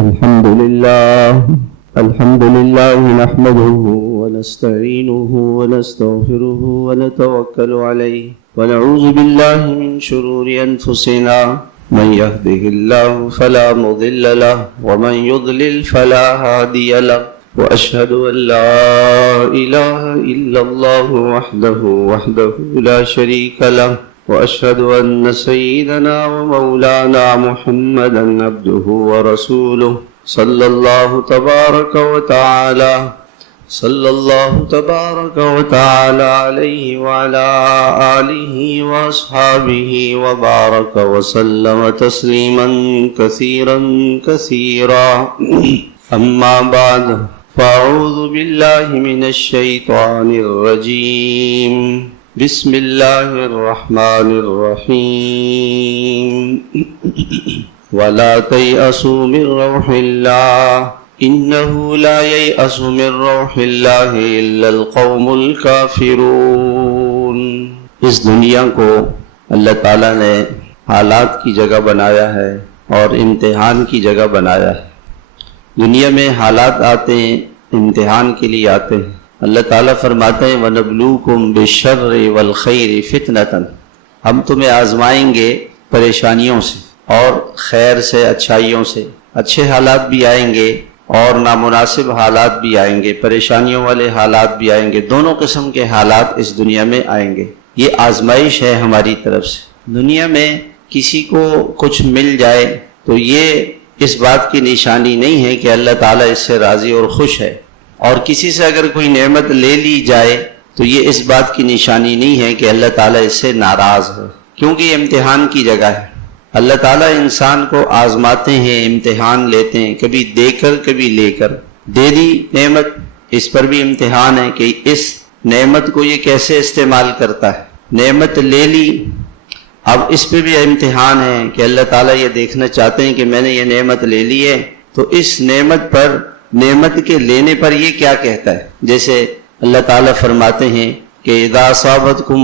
الحمد لله نحمده ونستعينه ونستغفره ونتوكل عليه ونعوذ بالله من شرور أنفسنا من يهده الله فلا مضل له ومن يضلل فلا هادي له وأشهد أن لا إله إلا الله وحده لا شريك له وأشهد أن سيدنا ومولانا محمدا عبده ورسوله صلى الله تبارك وتعالى عليه وعلى آله وأصحابه وبارك وسلم تسليما كثيرا أما بعد فأعوذ بالله من الشيطان الرجيم بسم الله الرحمن الرحيم ولا تيأسوا من روح الله إنه لا ييأس من روح الله إلا القوم الكافرون۔ اس دنیا کو اللہ تعالیٰ نے حالات کی جگہ بنایا ہے اور امتحان کی جگہ بنایا ہے۔ دنیا میں حالات آتے ہیں، امتحان کے لیے آتے ہیں۔ اللہ تعالیٰ فرماتے ہیں وَنَبْلُوكُمْ بِالشَّرِّ وَالْخَيْرِ فِتْنَةً، ہم تمہیں آزمائیں گے پریشانیوں سے اور خیر سے، اچھائیوں سے۔ اچھے حالات بھی آئیں گے اور نامناسب حالات بھی آئیں گے، پریشانیوں والے حالات بھی آئیں گے، دونوں قسم کے حالات اس دنیا میں آئیں گے۔ یہ آزمائش ہے ہماری طرف سے۔ دنیا میں کسی کو کچھ مل جائے تو یہ اس بات کی نشانی نہیں ہے کہ اللہ تعالیٰ اس سے راضی اور خوش ہے، اور کسی سے اگر کوئی نعمت لے لی جائے تو یہ اس بات کی نشانی نہیں ہے کہ اللہ تعالیٰ اس سے ناراض ہے، کیونکہ یہ امتحان کی جگہ ہے۔ اللہ تعالیٰ انسان کو آزماتے ہیں، امتحان لیتے ہیں، کبھی دے کر کبھی لے کر۔ دے دی نعمت، اس پر بھی امتحان ہے کہ اس نعمت کو یہ کیسے استعمال کرتا ہے۔ نعمت لے لی، اب اس پہ بھی امتحان ہے کہ اللہ تعالیٰ یہ دیکھنا چاہتے ہیں کہ میں نے یہ نعمت لے لی ہے تو اس نعمت پر، نعمت کے لینے پر یہ کیا کہتا ہے۔ جیسے اللہ تعالیٰ فرماتے ہیں کہ اذا اصابتکم،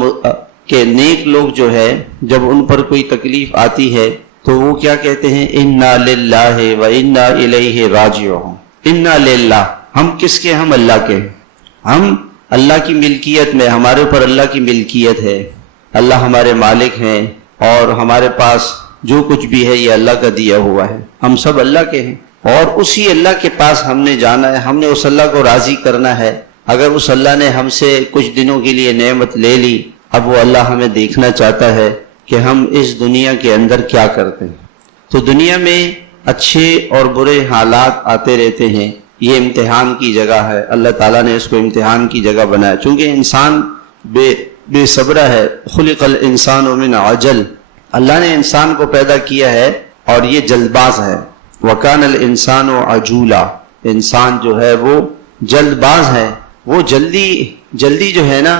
کہ نیک لوگ جو ہے جب ان پر کوئی تکلیف آتی ہے تو وہ کیا کہتے ہیں انا للہ و انا الیہ راجعون۔ انا للہ، ہم کس کے؟ ہم اللہ کے، ہم اللہ کی ملکیت میں، ہمارے اوپر اللہ کی ملکیت ہے، اللہ ہمارے مالک ہیں اور ہمارے پاس جو کچھ بھی ہے یہ اللہ کا دیا ہوا ہے، ہم سب اللہ کے ہیں اور اسی اللہ کے پاس ہم نے جانا ہے، ہم نے اس اللہ کو راضی کرنا ہے۔ اگر اس اللہ نے ہم سے کچھ دنوں کے لیے نعمت لے لی، اب وہ اللہ ہمیں دیکھنا چاہتا ہے کہ ہم اس دنیا کے اندر کیا کرتے ہیں۔ تو دنیا میں اچھے اور برے حالات آتے رہتے ہیں، یہ امتحان کی جگہ ہے۔ اللہ تعالیٰ نے اس کو امتحان کی جگہ بنایا، چونکہ انسان بے صبرہ ہے۔ خلق الانسان من عجل، اللہ نے انسان کو پیدا کیا ہے اور یہ جلد باز ہے۔ وَكَانَ الْإِنسَانُ عَجُولًا، انسان جو ہے وہ جلد باز ہے، وہ جلدی جو ہے نا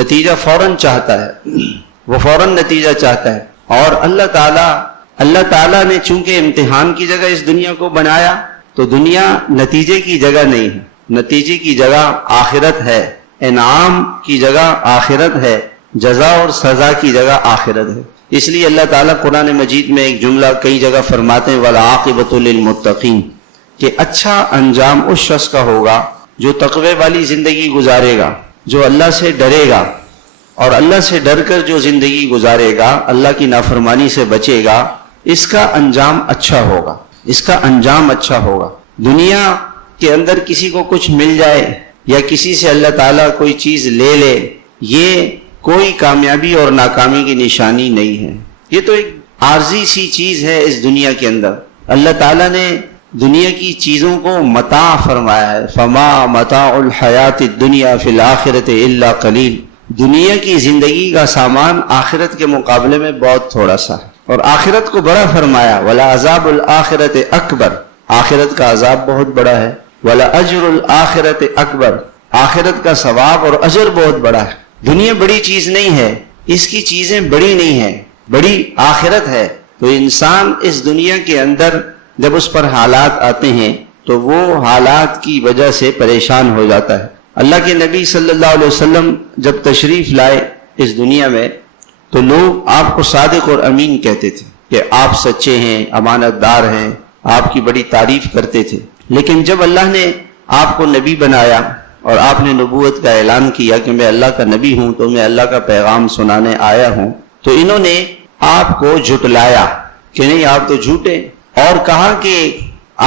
نتیجہ فوراً چاہتا ہے، وہ فوراً نتیجہ چاہتا ہے۔ اور اللہ تعالیٰ نے چونکہ امتحان کی جگہ اس دنیا کو بنایا تو دنیا نتیجے کی جگہ نہیں ہے، نتیجے کی جگہ آخرت ہے، انعام کی جگہ آخرت ہے، جزا اور سزا کی جگہ آخرت ہے۔ اس لیے اللہ تعالیٰ قرآن مجید میں ایک جملہ کئی جگہ فرماتے ہیں وَالْعَاقِبَةُ لِلْمُتَّقِينَ، کہ اچھا انجام اس شخص کا ہوگا جو تقوی والی زندگی گزارے گا، جو اللہ سے ڈرے گا، اور اللہ سے ڈر کر جو زندگی گزارے گا، اللہ کی نافرمانی سے بچے گا، اس کا انجام اچھا ہوگا، اس کا انجام اچھا ہوگا۔ دنیا کے اندر کسی کو کچھ مل جائے یا کسی سے اللہ تعالیٰ کوئی چیز لے لے، یہ کوئی کامیابی اور ناکامی کی نشانی نہیں ہے، یہ تو ایک عارضی سی چیز ہے اس دنیا کے اندر۔ اللہ تعالیٰ نے دنیا کی چیزوں کو متاع فرمایا ہے، فما متاع الحیات الدنیا فی الآخرۃ الا قلیل، دنیا کی زندگی کا سامان آخرت کے مقابلے میں بہت تھوڑا سا ہے، اور آخرت کو بڑا فرمایا وَلَعَذَابُ الْآخِرَةِ أَكْبَرُ، آخرت کا عذاب بہت بڑا ہے، وَلَأَجْرُ الْآخِرَةِ أَكْبَرُ، آخرت کا ثواب اور اجر بہت بڑا ہے۔ دنیا بڑی چیز نہیں ہے، اس کی چیزیں بڑی نہیں ہیں، بڑی آخرت ہے۔ تو انسان اس دنیا کے اندر جب اس پر حالات آتے ہیں تو وہ حالات کی وجہ سے پریشان ہو جاتا ہے۔ اللہ کے نبی صلی اللہ علیہ وسلم جب تشریف لائے اس دنیا میں تو لوگ آپ کو صادق اور امین کہتے تھے کہ آپ سچے ہیں، امانت دار ہیں، آپ کی بڑی تعریف کرتے تھے، لیکن جب اللہ نے آپ کو نبی بنایا اور آپ نے نبوت کا اعلان کیا کہ میں اللہ کا نبی ہوں، تو میں اللہ کا پیغام سنانے آیا ہوں، تو انہوں نے آپ کو جھٹلایا کہ نہیں آپ تو جھوٹے، اور کہا کہ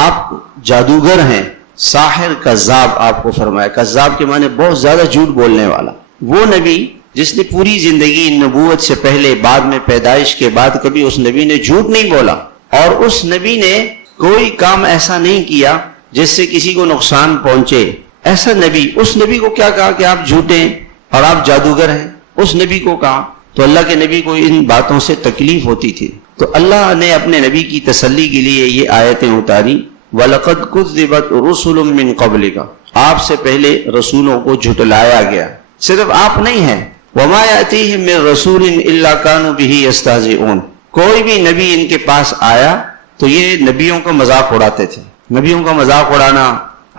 آپ جادوگر ہیں، ساحر، کذاب آپ کو فرمایا۔ کذاب کے معنی بہت زیادہ جھوٹ بولنے والا۔ وہ نبی جس نے پوری زندگی نبوت سے پہلے، بعد میں، پیدائش کے بعد کبھی اس نبی نے جھوٹ نہیں بولا، اور اس نبی نے کوئی کام ایسا نہیں کیا جس سے کسی کو نقصان پہنچے۔ ایسا نبی، اس نبی کو کیا کہا کہ آپ جھوٹے ہیں اور آپ جادوگر ہیں؟ اس نبی کو کہا تو اللہ کے نبی کو ان باتوں سے تکلیف ہوتی تھی، تو اللہ نے اپنے نبی کی تسلی کے لیے یہ آیتیں اتاری، وَلَقَدْ كُذِّبَتْ رُسُلٌ مِّن قَبْلِكَ، آپ سے پہلے رسولوں کو جھٹلایا گیا۔ صرف آپ نہیں ہیں، وَمَا يَأْتِيهِم مِّن رَّسُولٍ إِلَّا كَانُوا بِهِ يَسْتَهْزِئُونَ، کوئی بھی نبی ان کے پاس آیا تو یہ نبیوں کا مذاق اڑاتے تھے۔ نبیوں کا مذاق اڑانا،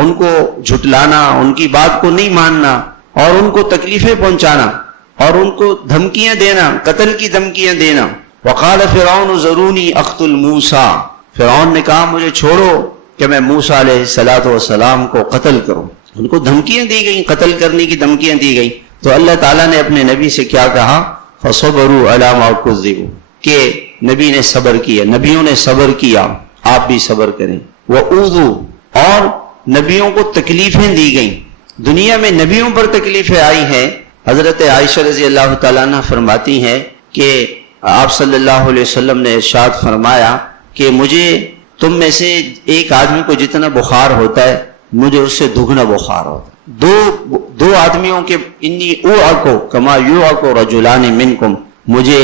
ان کو جھٹلانا، ان کی بات کو نہیں ماننا، اور ان کو تکلیفیں پہنچانا، اور ان کو دھمکیاں دینا، قتل کی دھمکیاں دینا۔ وقال فرعون ذرونی اقتل موسیٰ، فرعون نے کہا مجھے چھوڑو کہ میں موسیٰ علیہ السلام کو قتل کروں۔ ان کو دھمکیاں دی گئیں، قتل کرنے کی دھمکیاں دی گئیں، تو اللہ تعالیٰ نے اپنے نبی سے کیا کہا؟ فَصَبَرُوا عَلَىٰ مَا كُذِّبُوا، کہ نبی نے صبر کیا، نبیوں نے صبر کیا، آپ بھی صبر کریں۔ وَأُوذُوا، اور نبیوں کو تکلیفیں دی گئیں، دنیا میں نبیوں پر تکلیفیں آئی ہیں۔ حضرت عائشہ رضی اللہ تعالیٰ عنہ فرماتی ہیں کہ آپ صلی اللہ علیہ وسلم نے ارشاد فرمایا کہ مجھے تم میں سے ایک آدمی کو جتنا بخار ہوتا ہے مجھے اس سے دگنا بخار ہوتا ہے۔ دو آدمیوں کے انی اوعکو کما یوعکو رجلان منکم، مجھے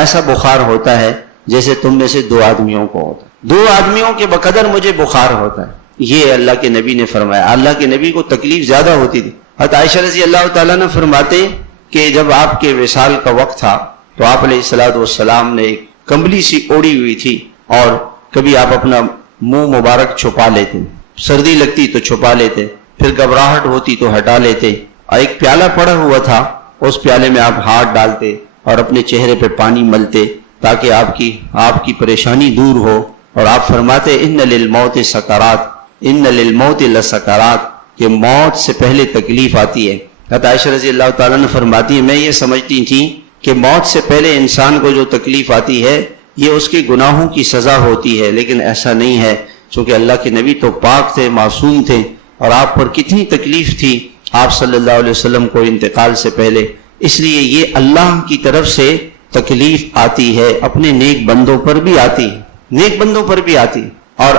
ایسا بخار ہوتا ہے جیسے تم میں سے دو آدمیوں کو ہوتا ہے، دو آدمیوں کے بقدر مجھے بخار ہوتا ہے۔ یہ اللہ کے نبی نے فرمایا۔ اللہ کے نبی کو تکلیف زیادہ ہوتی تھی۔ حضرت عائشہ رضی اللہ تعالیٰ نے فرماتے کہ جب آپ کے وصال کا وقت تھا تو آپ علیہ السلام نے ایک کمبلی سی اوڑی ہوئی تھی، اور کبھی آپ اپنا منہ مبارک چھپا لیتے، سردی لگتی تو چھپا لیتے، پھر گھبراہٹ ہوتی تو ہٹا لیتے، اور ایک پیالہ پڑا ہوا تھا، اس پیالے میں آپ ہاتھ ڈالتے اور اپنے چہرے پہ پانی ملتے تاکہ آپ کی پریشانی دور ہو، اور آپ فرماتے ان للموت سکرات، ان للموت لسکرات، کہ موت سے پہلے تکلیف آتی ہے۔ حضرت عائشہ رضی اللہ تعالیٰ نے فرماتی ہے میں یہ سمجھتی تھی کہ موت سے پہلے انسان کو جو تکلیف آتی ہے یہ اس کے گناہوں کی سزا ہوتی ہے، لیکن ایسا نہیں ہے، چونکہ اللہ کے نبی تو پاک تھے، معصوم تھے، اور آپ پر کتنی تکلیف تھی آپ صلی اللہ علیہ وسلم کو انتقال سے پہلے، اس لیے یہ اللہ کی طرف سے تکلیف آتی ہے، اپنے نیک بندوں پر بھی آتی ہے، نیک بندوں پر بھی آتی ہے۔ اور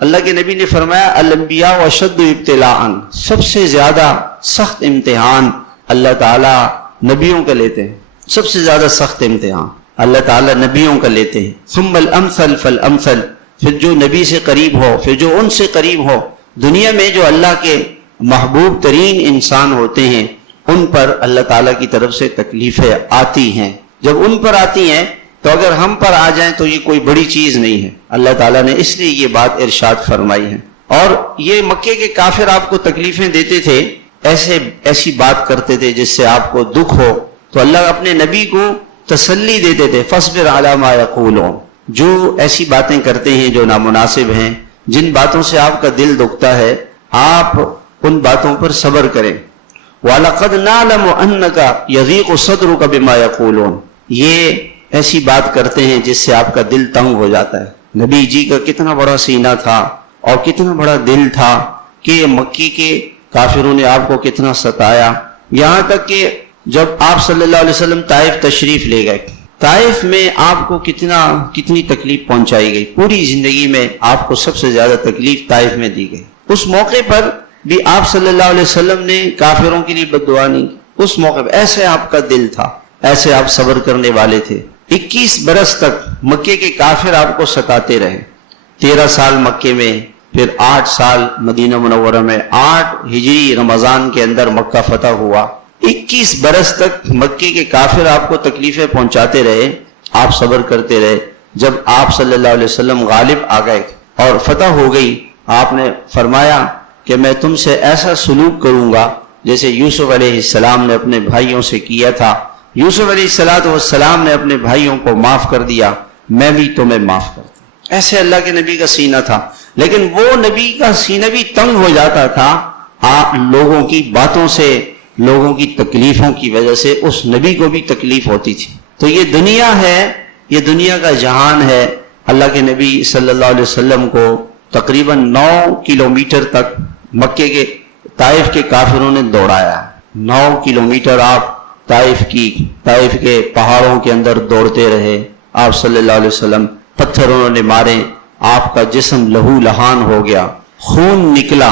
اللہ کے نبی نے فرمایا الانبیاء اشد ابتلاء، سب سے زیادہ سخت امتحان اللہ تعالیٰ نبیوں کا لیتے ہیں، سب سے زیادہ سخت امتحان اللہ تعالیٰ نبیوں کا لیتے ہیں۔ ثم الامثل فالامثل، پھر جو نبی سے قریب ہو، پھر جو ان سے قریب ہو۔ دنیا میں جو اللہ کے محبوب ترین انسان ہوتے ہیں ان پر اللہ تعالیٰ کی طرف سے تکلیفیں آتی ہیں۔ جب ان پر آتی ہیں تو اگر ہم پر آ جائیں تو یہ کوئی بڑی چیز نہیں ہے، اللہ تعالیٰ نے اس لیے یہ بات ارشاد فرمائی ہے۔ اور یہ مکے کے کافر آپ کو تکلیفیں دیتے تھے، ایسی بات کرتے تھے جس سے آپ کو دکھ ہو، تو اللہ اپنے نبی کو تسلی دیتے تھے فاصبر علی ما یقولون، جو ایسی باتیں کرتے ہیں جو نامناسب ہیں، جن باتوں سے آپ کا دل دکھتا ہے، آپ ان باتوں پر صبر کریں۔ وَلَقَدْ نَعْلَمُ أَنَّكَ يَضِيقُ صَدْرُكَ بِمَا يَقُولُونَ، یہ ایسی بات کرتے ہیں جس سے آپ کا دل تنگ ہو جاتا ہے۔ نبی جی کا کتنا بڑا سینہ تھا اور کتنا بڑا دل تھا کہ مکی کے کافروں نے آپ کو کتنا ستایا، یہاں تک کہ جب آپ صلی اللہ علیہ وسلم طائف تشریف لے گئے، طائف میں آپ کو کتنی تکلیف پہنچائی گئی، پوری زندگی میں آپ کو سب سے زیادہ تکلیف طائف میں دی گئی۔ اس موقع پر بھی آپ صلی اللہ علیہ وسلم نے کافروں کے لیے بد دعا نہیں کی، اس موقع پر ایسے آپ کا دل تھا، ایسے آپ صبر کرنے والے تھے۔ 21 برس تک مکے کے کافر آپ کو ستاتے رہے، 13 سال مکے میں، پھر 8 سال مدینہ منورہ میں، 8 ہجری رمضان کے اندر مکہ فتح ہوا۔ 21 برس تک مکے کے کافر آپ کو تکلیفیں پہنچاتے رہے، آپ صبر کرتے رہے۔ جب آپ صلی اللہ علیہ وسلم غالب آ گئے اور فتح ہو گئی، آپ نے فرمایا کہ میں تم سے ایسا سلوک کروں گا جیسے یوسف علیہ السلام نے اپنے بھائیوں سے کیا تھا۔ یوسف علیہ السلام نے اپنے بھائیوں کو معاف کر دیا، میں بھی تمہیں معاف کرتا ہوں۔ ایسے اللہ کے نبی کا سینہ تھا. لیکن وہ نبی کا سینہ بھی تنگ ہو جاتا تھا لوگوں کی باتوں سے, لوگوں کی تکلیفوں کی وجہ سے اس نبی کو بھی تکلیف ہوتی تھی. تو یہ دنیا ہے, یہ دنیا کا جہان ہے. اللہ کے نبی صلی اللہ علیہ وسلم کو تقریباً 9 کلومیٹر تک مکے کے طائف کے کافروں نے دوڑایا. 9 کلومیٹر آپ طائف کے پہاڑوں کے اندر دوڑتے رہے. آپ صلی اللہ علیہ وسلم پتھر انہوں نے مارے, آپ کا جسم لہو لہان ہو گیا, خون نکلا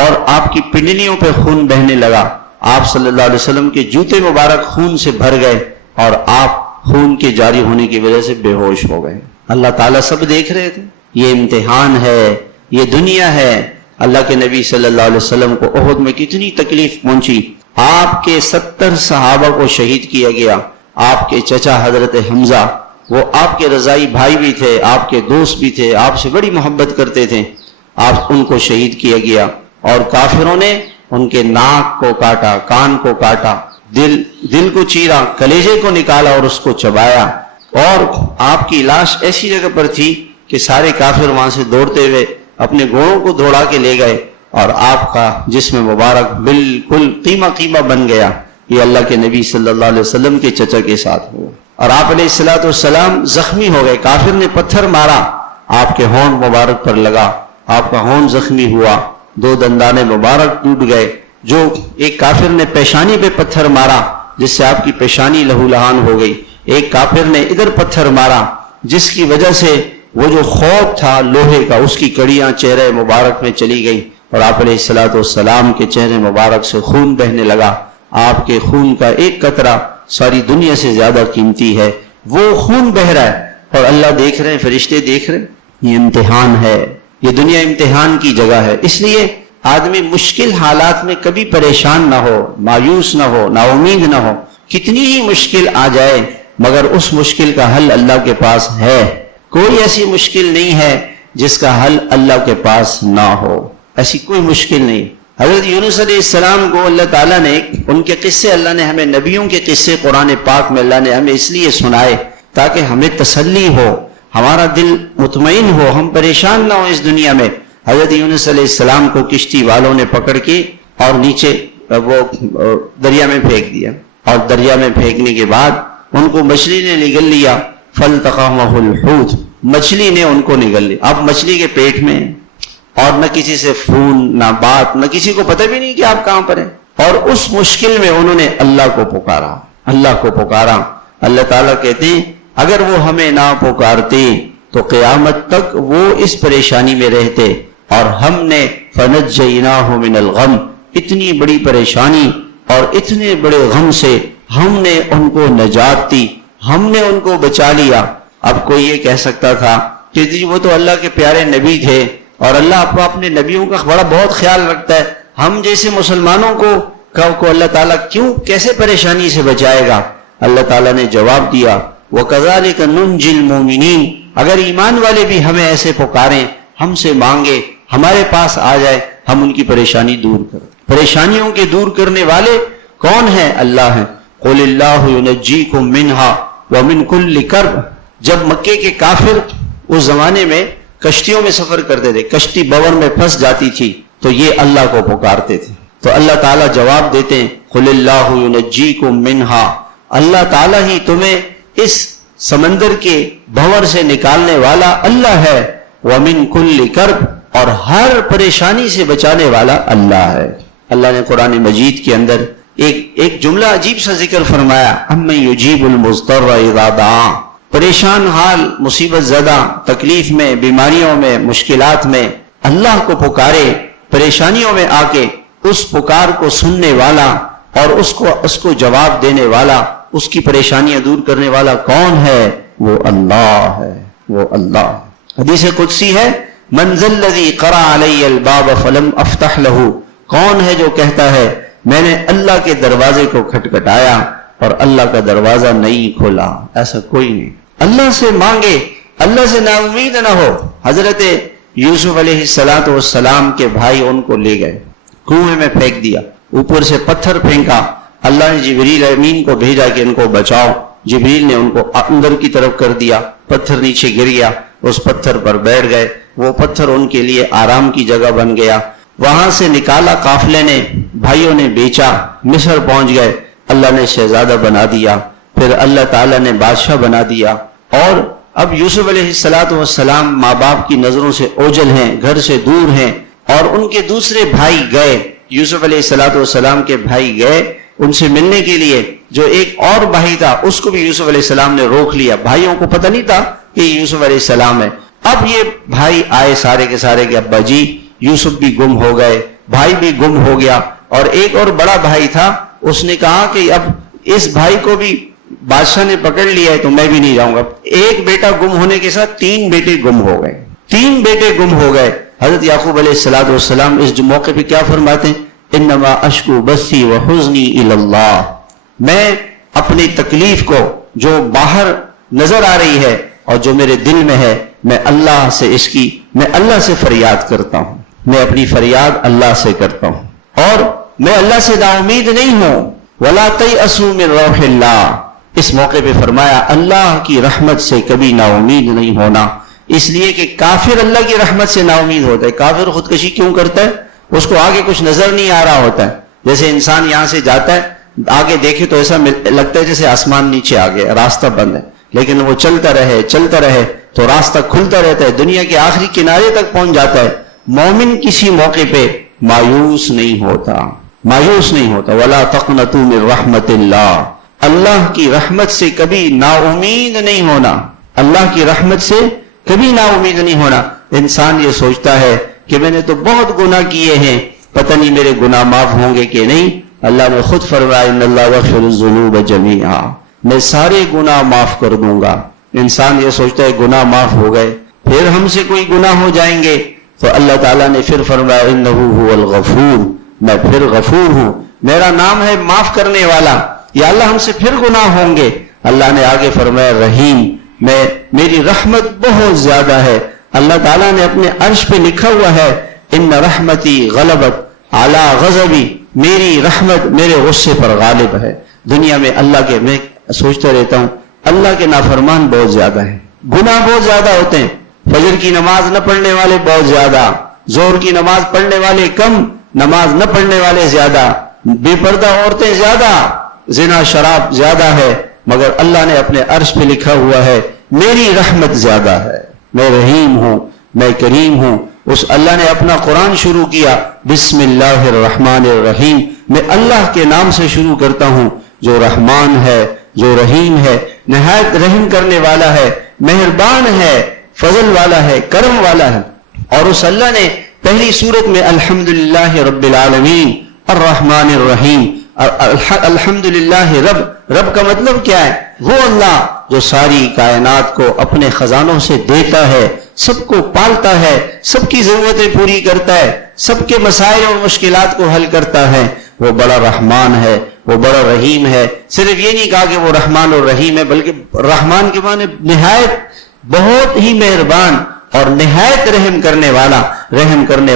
اور آپ کی پنڈلیوں پہ خون بہنے لگا. آپ صلی اللہ علیہ وسلم کے جوتے مبارک خون سے بھر گئے اور آپ خون کے جاری ہونے کی وجہ سے بے ہوش ہو گئے. اللہ تعالیٰ سب دیکھ رہے تھے. یہ امتحان ہے, یہ دنیا ہے. اللہ کے نبی صلی اللہ علیہ وسلم کو احد میں کتنی تکلیف پہنچی. آپ کے 70 صحابہ کو شہید کیا گیا. آپ کے چچا حضرت حمزہ, وہ آپ کے رضائی بھائی بھی تھے, آپ کے دوست بھی تھے, آپ سے بڑی محبت کرتے تھے. آپ ان کو شہید کیا گیا اور کافروں نے ان کے ناک کو کاٹا, کان کو کاٹا, دل کو چیرا, کلیجے کو نکالا اور اس کو چبایا. اور آپ کی لاش ایسی جگہ پر تھی کہ سارے کافر وہاں سے دوڑتے ہوئے اپنے گھوڑوں کو دوڑا کے لے گئے اور آپ کا جسم مبارک بالکل قیمہ بن گیا. یہ اللہ کے نبی صلی اللہ علیہ وسلم کے چچا کے ساتھ ہوا. اور آپ علیہ الصلوۃ والسلام زخمی ہو گئے. کافر نے پتھر مارا, آپ کے ہونٹ مبارک پر لگا, آپ کا ہونٹ زخمی ہوا, 2 دندان مبارک ٹوٹ گئے. جو ایک کافر نے پیشانی پہ پتھر مارا جس سے آپ کی پیشانی لہو لہان ہو گئی. ایک کافر نے ادھر پتھر مارا جس کی وجہ سے وہ جو خوف تھا لوہے کا, اس کی کڑیاں چہرے مبارک میں چلی گئی اور آپ علیہ الصلوۃ والسلام کے چہرے مبارک سے خون بہنے لگا. آپ کے خون کا ایک قطرہ ساری دنیا سے زیادہ قیمتی ہے. وہ خون بہ رہا ہے اور اللہ دیکھ رہے ہیں, فرشتے دیکھ رہے ہیں. یہ امتحان ہے, یہ دنیا امتحان کی جگہ ہے. اس لیے آدمی مشکل حالات میں کبھی پریشان نہ ہو, مایوس نہ ہو, نا امید نہ ہو. کتنی ہی مشکل آ جائے مگر اس مشکل کا حل اللہ کے پاس ہے. کوئی ایسی مشکل نہیں ہے جس کا حل اللہ کے پاس نہ ہو. ایسی کوئی مشکل نہیں. حضرت یونس علیہ السلام کو اللہ تعالیٰ نے, ان کے قصے اللہ نے ہمیں, نبیوں کے قصے قرآن پاک میں اللہ نے ہمیں اس لیے سنائے تاکہ ہمیں تسلی ہو, ہمارا دل مطمئن ہو, ہم پریشان نہ ہو اس دنیا میں. حضرت یونس علیہ السلام کو کشتی والوں نے پکڑ کے اور نیچے وہ دریا میں پھینک دیا, اور دریا میں پھینکنے کے بعد ان کو مچھلی نے نگل لیا. فَالْتَقَمَهُ الْحُوتُ, مچھلی نے ان کو نگل لیا. اب مچھلی کے پیٹ میں, اور نہ کسی سے فون, نہ بات, نہ کسی کو پتہ بھی نہیں کہ آپ کہاں پر ہیں. اور اس مشکل میں انہوں نے اللہ کو پکارا, اللہ کو پکارا. اللہ تعالیٰ کہتے ہیں اگر وہ ہمیں نہ پکارتے تو قیامت تک وہ اس پریشانی میں رہتے. اور ہم نے فَنَجَّيْنَاهُ مِنَ الْغَمِّ, اتنی بڑی پریشانی اور اتنے بڑے غم سے ہم نے ان کو نجات دی, ہم نے ان کو بچا لیا. اب کوئی یہ کہہ سکتا تھا کہ جی وہ تو اللہ کے پیارے نبی تھے اور اللہ اپنے نبیوں کا بہت خیال رکھتا ہے, ہم جیسے مسلمانوں کو اللہ تعالیٰ کیسے پریشانی سے بچائے گا. اللہ تعالیٰ نے جواب دیا وَكَذَلِكَ نُنْجِي الْمُؤْمِنِينَ, اگر ایمان والے بھی ہمیں ایسے پکاریں, ہم سے مانگے, ہمارے پاس آ جائے, ہم ان کی پریشانی دور کریں. پریشانیوں کے دور کرنے والے کون ہیں؟ اللہ ہیں. قُلِ اللَّهُ يُنَجِّيكُم مِّنْهَا وَمِن كُلِّ كَرْبٍ. جب مکے کے کافر اس زمانے میں کشتیوں میں سفر کرتے تھے, کشتی بور میں پھنس جاتی تھی تو یہ اللہ کو پکارتے تھے, تو اللہ تعالیٰ جواب دیتے ہیں قُلِ اللَّهُ يُنَجِّيكُم مِّنْهَا, اللہ تعالیٰ ہی تمہیں اس سمندر کے بھنور سے نکالنے والا اللہ ہے. وَمِن كُلِّ كَرْبٍ, اور ہر پریشانی سے بچانے والا اللہ ہے. اللہ نے قرآن مجید کے اندر ایک جملہ عجیب سا ذکر فرمایا, اَمَّن يُجِيبُ الْمُضْطَرَّ إِذَا دَعَاهُ, پریشان حال, مصیبت زدہ, تکلیف میں, بیماریوں میں, مشکلات میں اللہ کو پکارے, پریشانیوں میں آ کے اس پکار کو سننے والا اور اس کو جواب دینے والا, اس کی پریشانیاں دور کرنے والا کون ہے؟ وہ اللہ ہے, وہ اللہ. حدیث قدسی ہے من ذا الذی قرع علی الباب فلم افتح له, کون ہے جو کہتا ہے میں نے اللہ کے دروازے کو کھٹکھٹایا اور اللہ کا دروازہ نہیں کھولا. ایسا کوئی نہیں. اللہ سے مانگے, اللہ سے نا امید نہ ہو. حضرت یوسف علیہ السلام کے بھائی ان کو لے گئے, کنویں میں پھینک دیا, اوپر سے پتھر پھینکا, اللہ نے جبریل امین کو بھیجا کہ ان کو بچاؤ. جبریل نے ان کو اندر کی طرف کر دیا، پتھر نیچے گر گیا، اس پتھر پر بیٹھ گئے، وہ پتھر ان کے لیے آرام کی جگہ بن گیا۔ وہاں سے نکالا قافلے نے، بھائیوں نے بیچا، مصر پہنچ گئے، اللہ نے شہزادہ بنا دیا، پھر اللہ تعالیٰ نے بادشاہ بنا دیا۔ اور اب یوسف علیہ السلام ماں باپ کی نظروں سے اوجھل ہیں، گھر سے دور ہیں، اور ان کے دوسرے بھائی گئے، یوسف علیہ السلام کے بھائی گئے ان سے ملنے کے لیے۔ جو ایک اور بھائی تھا اس کو بھی یوسف علیہ السلام نے روک لیا، بھائیوں کو پتہ نہیں تھا کہ یوسف علیہ السلام ہے۔ اب یہ بھائی آئے سارے کے سارے کہ ابا جی یوسف بھی گم ہو گئے، بھائی بھی گم ہو گیا۔ اور ایک اور بڑا بھائی تھا، اس نے کہا کہ اب اس بھائی کو بھی بادشاہ نے پکڑ لیا ہے تو میں بھی نہیں جاؤں گا۔ ایک بیٹا گم ہونے کے ساتھ 3 بیٹے گم ہو گئے، 3 بیٹے گم ہو گئے۔ حضرت یعقوب علیہ السلام اس موقع پہ کیا فرماتے ہیں؟ انما اشکو بثی وحزنی الی اللہ، میں اپنی تکلیف کو جو باہر نظر آ رہی ہے اور جو میرے دل میں ہے، میں اللہ سے فریاد کرتا ہوں، میں اپنی فریاد اللہ سے کرتا ہوں، اور میں اللہ سے نا امید نہیں ہوں۔ ولا تیأسوا من روح اللہ، اس موقع پہ فرمایا اللہ کی رحمت سے کبھی نا امید نہیں ہونا، اس لیے کہ کافر اللہ کی رحمت سے نا امید ہوتا ہے۔ کافر خودکشی کیوں کرتا ہے؟ اس کو آگے کچھ نظر نہیں آ رہا ہوتا ہے۔ جیسے انسان یہاں سے جاتا ہے، آگے دیکھے تو ایسا لگتا ہے جیسے آسمان نیچے آ گیا، راستہ بند ہے، لیکن وہ چلتا رہے تو راستہ کھلتا رہتا ہے، دنیا کے آخری کنارے تک پہنچ جاتا ہے۔ مومن کسی موقع پہ مایوس نہیں ہوتا۔ ولا تقنطوا من رحمت اللہ، اللہ کی رحمت سے کبھی نا امید نہیں ہونا، اللہ کی رحمت سے کبھی نا امید نہیں ہونا۔ انسان یہ سوچتا ہے کہ میں نے تو بہت گناہ کیے ہیں، پتہ نہیں میرے گناہ معاف ہوں گے کہ نہیں۔ اللہ نے خود فرمایا ان اللہ یغفر الذنوب جميعا، میں سارے گناہ معاف کر دوں گا۔ انسان یہ سوچتا ہے گناہ معاف ہو گئے، پھر ہم سے کوئی گناہ ہو جائیں گے، تو اللہ تعالیٰ نے پھر فرمایا انہ هو الغفور، میں پھر غفور ہوں، میرا نام ہے معاف کرنے والا۔ یا اللہ ہم سے پھر گناہ ہوں گے، اللہ نے آگے فرمایا رحیم، میری رحمت بہت زیادہ ہے۔ اللہ تعالیٰ نے اپنے عرش پہ لکھا ہوا ہے ان رحمتی غلبت علی غضبی، میری رحمت میرے غصے پر غالب ہے۔ دنیا میں میں سوچتا رہتا ہوں اللہ کے نافرمان بہت زیادہ ہیں، گناہ بہت زیادہ ہوتے ہیں، فجر کی نماز نہ پڑھنے والے بہت زیادہ، ظہر کی نماز پڑھنے والے کم، نماز نہ پڑھنے والے زیادہ، بے پردہ عورتیں زیادہ، زنا شراب زیادہ ہے، مگر اللہ نے اپنے عرش پہ لکھا ہوا ہے میری رحمت زیادہ ہے، میں رحیم ہوں، میں کریم ہوں۔ اس اللہ نے اپنا قرآن شروع کیا بسم اللہ الرحمن الرحیم، میں اللہ کے نام سے شروع کرتا ہوں جو رحمان ہے، جو رحیم ہے، نہایت رحم کرنے والا ہے، مہربان ہے، فضل والا ہے، کرم والا ہے۔ اور اس اللہ نے پہلی سورت میں الحمدللہ رب العالمین الرحمن الرحیم، الحمدللہ رب کا مطلب کیا ہے؟ وہ اللہ جو ساری کائنات کو اپنے خزانوں سے دیتا ہے، سب کو پالتا ہے، سب کی ضرورتیں پوری کرتا ہے، سب کے مسائل اور مشکلات کو حل کرتا ہے، وہ بڑا رحمان ہے، وہ بڑا رحیم ہے۔ صرف یہ نہیں کہا کہ وہ رحمان اور رحیم ہے، بلکہ رحمان کے معنی نہایت بہت ہی مہربان اور نہایت رحم کرنے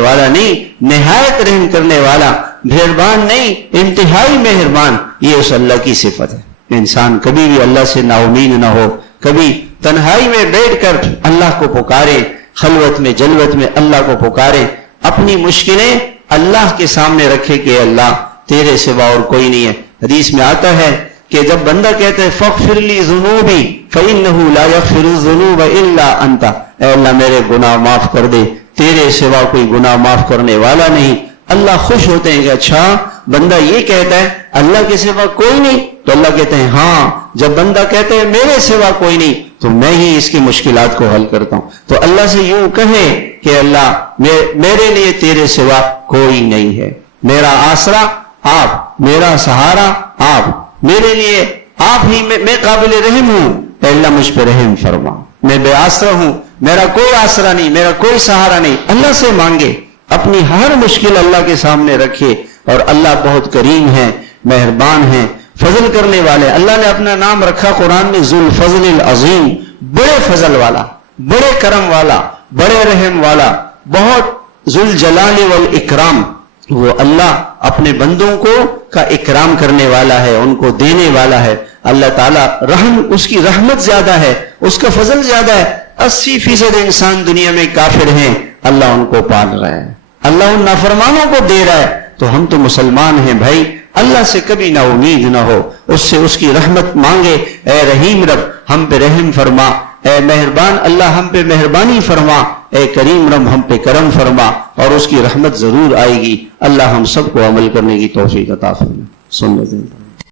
والا نہیں، نہایت رحم کرنے والا، مہربان نہیں، انتہائی مہربان، یہ اس اللہ کی صفت ہے۔ انسان کبھی بھی اللہ سے نا امید نہ ہو، کبھی تنہائی میں بیٹھ کر اللہ کو پکارے، خلوت میں جلوت میں اللہ کو پکارے، اپنی مشکلیں اللہ کے سامنے رکھے کہ اللہ تیرے سوا اور کوئی نہیں ہے۔ حدیث میں آتا ہے کہ جب بندہ کہتا ہے فاغفر لی ذنوبی فإنہ لا یغفر الذنوب الا انت، اے اللہ میرے گناہ معاف کر دے، تیرے سوا کوئی گناہ معاف کرنے والا نہیں۔ اللہ خوش ہوتے ہیں کہ اچھا بندہ یہ کہتا ہے اللہ کے سوا کوئی نہیں، تو اللہ کہتے ہیں ہاں، جب بندہ کہتا ہے میرے سوا کوئی نہیں تو میں ہی اس کی مشکلات کو حل کرتا ہوں۔ تو اللہ سے یوں کہے کہ اللہ میرے لیے تیرے سوا کوئی نہیں ہے، میرا آسرا آپ، میرا سہارا آپ، میرے لیے آپ ہی، میں قابل رحم ہوں، اے اللہ مجھ پہ رحم فرما، میں بے آسرا ہوں، میرا کوئی آسرا نہیں، میرا کوئی سہارا نہیں۔ اللہ سے مانگے، اپنی ہر مشکل اللہ کے سامنے رکھے، اور اللہ بہت کریم ہے، مہربان ہے، فضل کرنے والے۔ اللہ نے اپنا نام رکھا قرآن میں ذو الفضل العظیم، بڑے فضل والا، بڑے کرم والا، بڑے رحم والا، بہت ذو الجلال والاکرام۔ وہ اللہ اپنے بندوں کو کا اکرام کرنے والا ہے، ان کو دینے والا ہے۔ اللہ تعالیٰ رحم، اس کی رحمت زیادہ ہے، اس کا فضل زیادہ ہے. 80% انسان دنیا میں کافر ہیں، اللہ ان کو پال رہا ہے، اللہ ان نافرمانوں کو دے رہا ہے. تو ہم تو مسلمان ہیں بھائی، اللہ سے کبھی نا امید نہ ہو، اس سے اس کی رحمت مانگے. اے رحیم رب ہم پہ رحم فرما، اے مہربان اللہ ہم پہ مہربانی فرما، اے کریم رب ہم پہ کرم فرما، اور اس کی رحمت ضرور آئے گی. اللہ ہم سب کو عمل کرنے کی توفیق عطا فرما. سنت